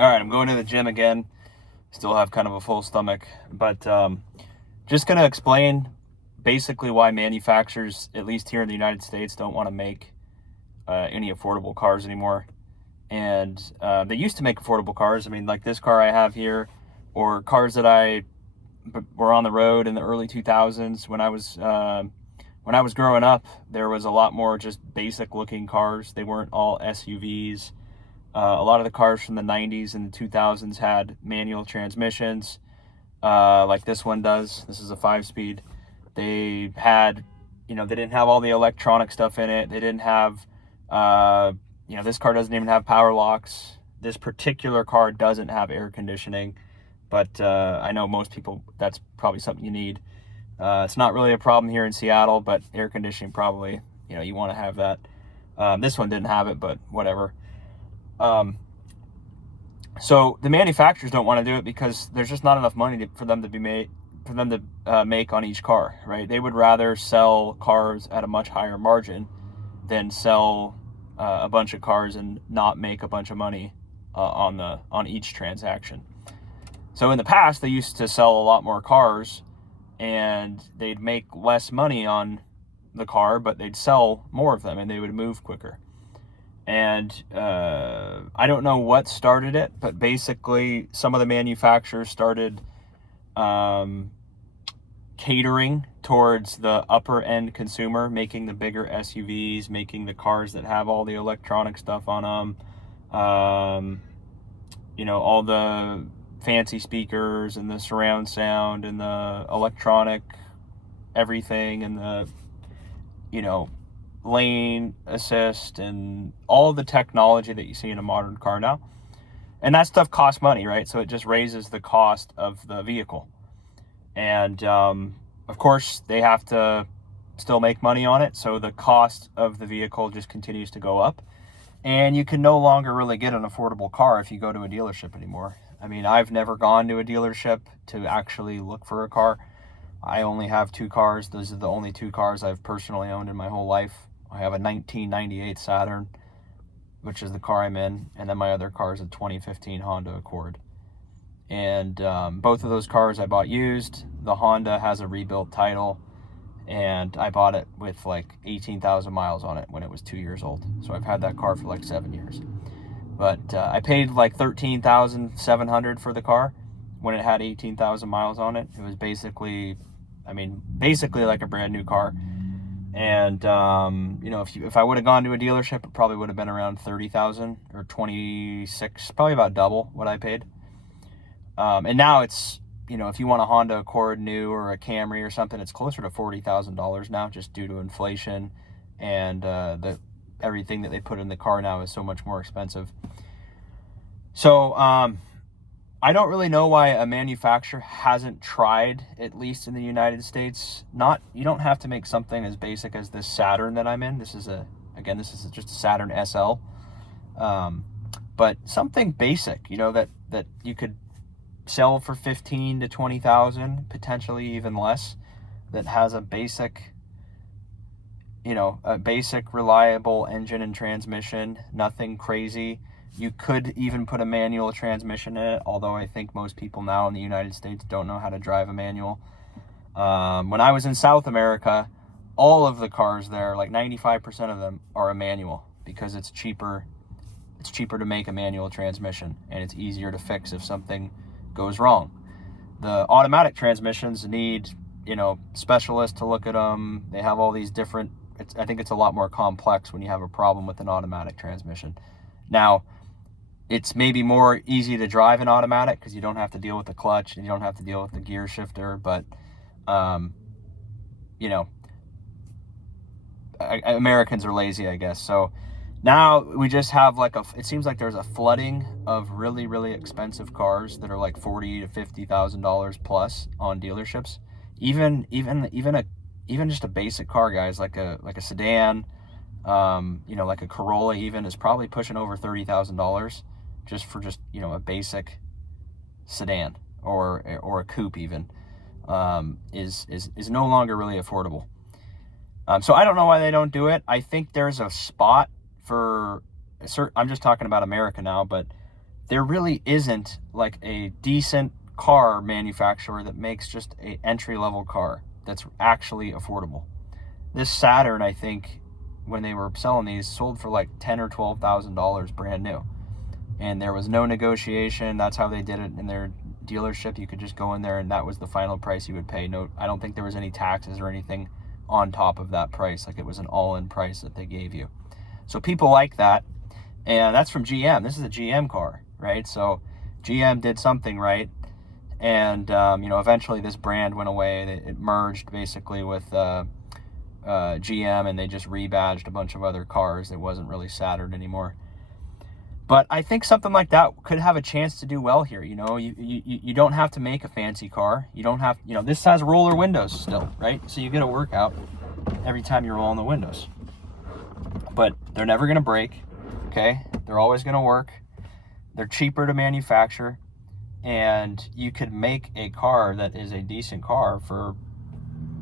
All right, I'm going to the gym again. Still have kind of a full stomach, but just going to explain basically why manufacturers, at least here in the United States, don't want to make any affordable cars anymore. And they used to make affordable cars. I mean, like this car I have here, or cars that were on the road in the early 2000s when I was growing up. There was a lot more just basic looking cars. They weren't all SUVs. A lot of the cars from the 90s and the 2000s had manual transmissions, like this one does. This is a 5-speed. They had, they didn't have all the electronic stuff in it. They didn't have, this car doesn't even have power locks. This particular car doesn't have air conditioning, but I know most people, that's probably something you need. It's not really a problem here in Seattle, but air conditioning probably, you want to have that. This one didn't have it, but whatever. So the manufacturers don't want to do it because there's just not enough money for them to make on each car, right? They would rather sell cars at a much higher margin than sell a bunch of cars and not make a bunch of money on each transaction. So in the past, they used to sell a lot more cars and they'd make less money on the car, but they'd sell more of them and they would move quicker. And I don't know what started it, but basically some of the manufacturers started catering towards the upper end consumer, making the bigger SUVs, making the cars that have all the electronic stuff on them, all the fancy speakers and the surround sound and the electronic everything and the, lane assist and all the technology that you see in a modern car now. And that stuff costs money, right? So it just raises the cost of the vehicle. And of course, they have to still make money on it. So the cost of the vehicle just continues to go up. And you can no longer really get an affordable car if you go to a dealership anymore. I mean, I've never gone to a dealership to actually look for a car. I only have 2 cars. Those are the only 2 cars I've personally owned in my whole life. I have a 1998 Saturn, which is the car I'm in, and then my other car is a 2015 Honda Accord. And both of those cars I bought used. The Honda has a rebuilt title, and I bought it with like 18,000 miles on it when it was 2 years old. So I've had that car for like 7 years. But I paid like $13,700 for the car when it had 18,000 miles on it. It was basically like a brand new car. And if I would have gone to a dealership, it probably would have been around 30,000 or 26, probably about double what I paid. And now it's, if you want a Honda Accord new or a Camry or something, it's closer to $40,000 now, just due to inflation and everything that they put in the car now is so much more expensive. So I don't really know why a manufacturer hasn't tried, at least in the United States. You don't have to make something as basic as this Saturn that I'm in. This is just a Saturn SL. But something basic, that you could sell for 15 to 20,000, potentially even less, that has a basic reliable engine and transmission, nothing crazy. You could even put a manual transmission in it, although I think most people now in the United States don't know how to drive a manual. When I was in South America, all of the cars there, like 95% of them, are a manual because it's cheaper. It's cheaper to make a manual transmission, and it's easier to fix if something goes wrong. The automatic transmissions need, specialists to look at them. They have all these different, I think it's a lot more complex when you have a problem with an automatic transmission. Now, it's maybe more easy to drive an automatic because you don't have to deal with the clutch and you don't have to deal with the gear shifter. But, Americans are lazy, I guess. So now we just have it seems like there's a flooding of really, really expensive cars that are like $40,000 to $50,000 plus on dealerships. Even just a basic car, guys, like a sedan, like a Corolla even is probably pushing over $30,000 just for a basic sedan or a coupe even, is no longer really affordable. So I don't know why they don't do it. I think there's a spot for I'm just talking about America now, but there really isn't like a decent car manufacturer that makes just a entry-level car that's actually affordable. This Saturn, I think, when they were selling these, sold for like $10,000 or $12,000 brand new. And there was no negotiation. That's how they did it in their dealership. You could just go in there and that was the final price you would pay. No, I don't think there was any taxes or anything on top of that price. Like it was an all-in price that they gave you. So people like that. And that's from GM. This is a GM car, right? So GM did something right. And, eventually this brand went away. It merged basically with GM, and they just rebadged a bunch of other cars. It wasn't really Saturn anymore. But I think something like that could have a chance to do well here. You don't have to make a fancy car. You don't have, this has roller windows still, right? So you get a workout every time you roll in the windows. But they're never going to break, okay? They're always going to work. They're cheaper to manufacture. And you could make a car that is a decent car for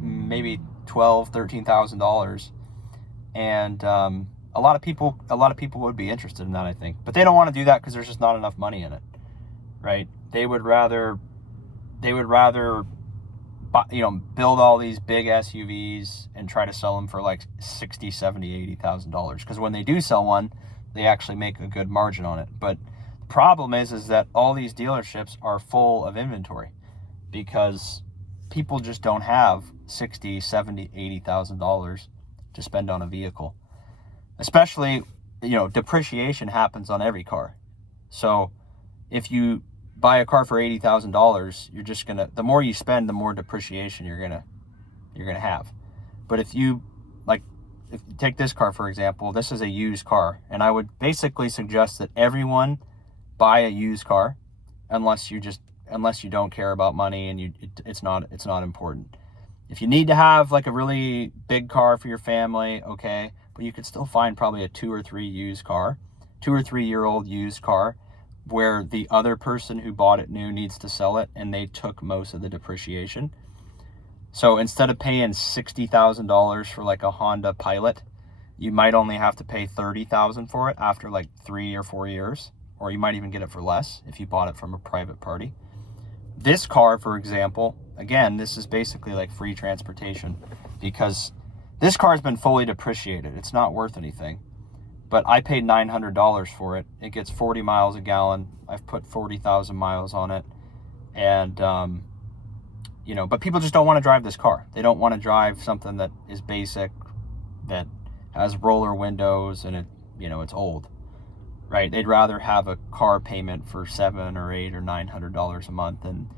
maybe $12,000, $13,000. And a lot of people would be interested in that, I think. But they don't want to do that because there's just not enough money in it, right? They would rather build all these big SUVs and try to sell them for like $60,000, $70,000, $80,000. Because when they do sell one, they actually make a good margin on it. But the problem is that all these dealerships are full of inventory because people just don't have $60,000, $70,000, $80,000 to spend on a vehicle. Especially, depreciation happens on every car. So if you buy a car for $80,000, you're just the more you spend, the more depreciation you're gonna have. But if you take this car, for example, this is a used car. And I would basically suggest that everyone buy a used car unless you don't care about money and it's not important. If you need to have like a really big car for your family, okay, but you could still find probably a 2 or 3 year old used car where the other person who bought it new needs to sell it and they took most of the depreciation. So instead of paying $60,000 for like a Honda Pilot, you might only have to pay $30,000 for it after like 3 or 4 years, or you might even get it for less if you bought it from a private party. This car, for example, again, this is basically like free transportation because this car has been fully depreciated. It's not worth anything, but I paid $900 for it. It gets 40 miles a gallon. I've put 40,000 miles on it. And, but people just don't want to drive this car. They don't want to drive something that is basic, that has roller windows and it's old, right? They'd rather have a car payment for $700 or $800 or $900 a month than,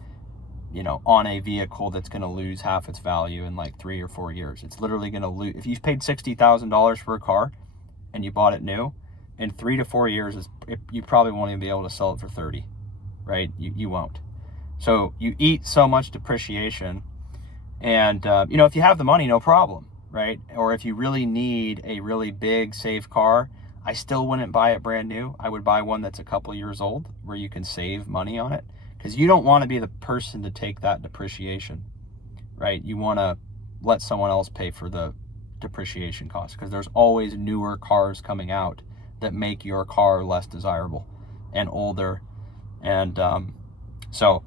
on a vehicle that's going to lose half its value in like 3 or 4 years. It's literally going to lose. If you've paid $60,000 for a car and you bought it new, in 3 to 4 years, you probably won't even be able to sell it for 30, right? You won't. So you eat so much depreciation, and if you have the money, no problem, right? Or if you really need a really big, safe car, I still wouldn't buy it brand new. I would buy one that's a couple years old where you can save money on it, because you don't want to be the person to take that depreciation, right? You want to let someone else pay for the depreciation costs, because there's always newer cars coming out that make your car less desirable and older. And so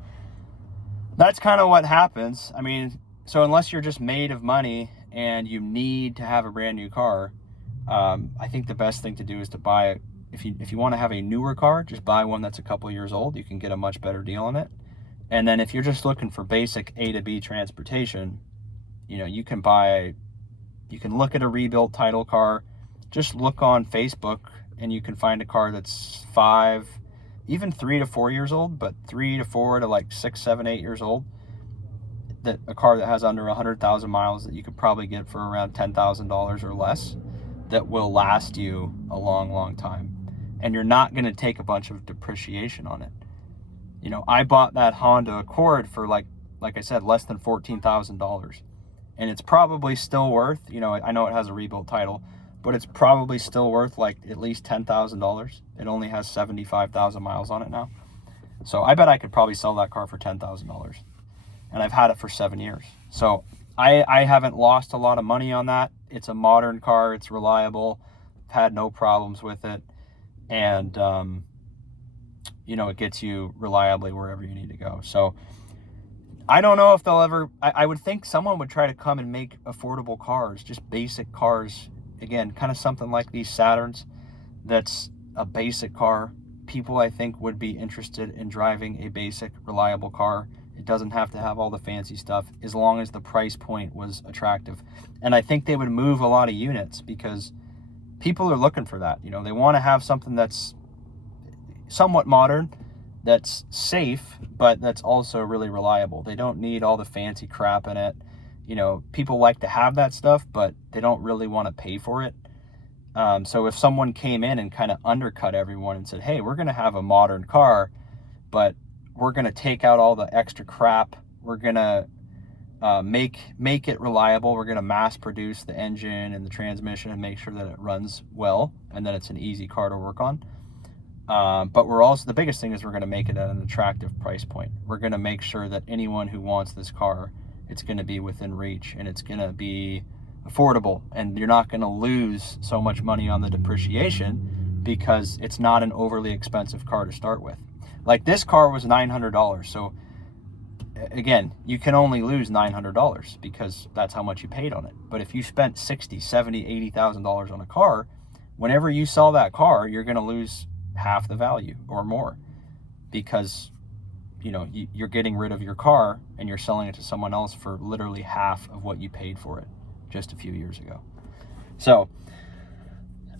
that's kind of what happens. I mean, so unless you're just made of money and you need to have a brand new car, I think the best thing to do is to buy it. If you want to have a newer car, just buy one that's a couple years old. You can get a much better deal on it. And then if you're just looking for basic A to B transportation, you can look at a rebuilt title car. Just look on Facebook and you can find a car that's 5, even 3 to 4 years old, but 3 to 4 to like 6, 7, 8 years old. That a car that has under 100,000 miles that you could probably get for around $10,000 or less, that will last you a long, long time. And you're not going to take a bunch of depreciation on it. I bought that Honda Accord for like I said, less than $14,000. And it's probably still worth, I know it has a rebuilt title, but it's probably still worth like at least $10,000. It only has 75,000 miles on it now. So I bet I could probably sell that car for $10,000. And I've had it for 7 years. So I haven't lost a lot of money on that. It's a modern car. It's reliable. I've had no problems with it. And, you know, it gets you reliably wherever you need to go. So I don't know if they'll ever, I would think someone would try to come and make affordable cars, just basic cars. Again, kind of something like these Saturns, that's a basic car. People, I think, would be interested in driving a basic, reliable car. It doesn't have to have all the fancy stuff, as long as the price point was attractive. And I think they would move a lot of units, because people are looking for that. You know, they want to have something that's somewhat modern, that's safe, but that's also really reliable. They don't need all the fancy crap in it. You know, people like to have that stuff, but they don't really want to pay for it. So if someone came in and kind of undercut everyone and said, hey, we're going to have a modern car, but we're going to take out all the extra crap, we're going to make it reliable, we're going to mass produce the engine and the transmission and make sure that it runs well and that it's an easy car to work on. But we're also, the biggest thing is we're going to make it at an attractive price point. We're going to make sure that anyone who wants this car, it's going to be within reach, and it's going to be affordable, and you're not going to lose so much money on the depreciation because it's not an overly expensive car to start with. Like, this car was $900. So again, you can only lose $900 because that's how much you paid on it. But if you spent $60,000, $70,000, $80,000 on a car, whenever you sell that car, you're going to lose half the value or more, because you know, you're getting rid of your car and you're selling it to someone else for literally half of what you paid for it just a few years ago. So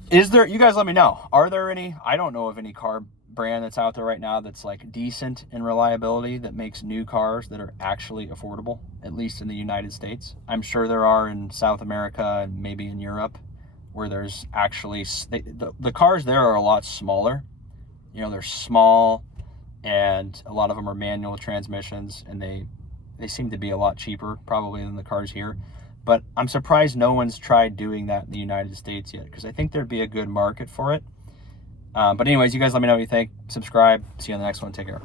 is there, you guys let me know, are there any, I don't know of any car brand that's out there right now that's like decent in reliability, that makes new cars that are actually affordable, at least in the United States. I'm sure there are in South America and maybe in Europe, where there's actually, the cars there are a lot smaller. You know, they're small, and a lot of them are manual transmissions, and they seem to be a lot cheaper probably than the cars here. But I'm surprised no one's tried doing that in the United States yet, because I think there'd be a good market for it. But anyways, you guys let me know what you think. Subscribe. See you on the next one. Take care.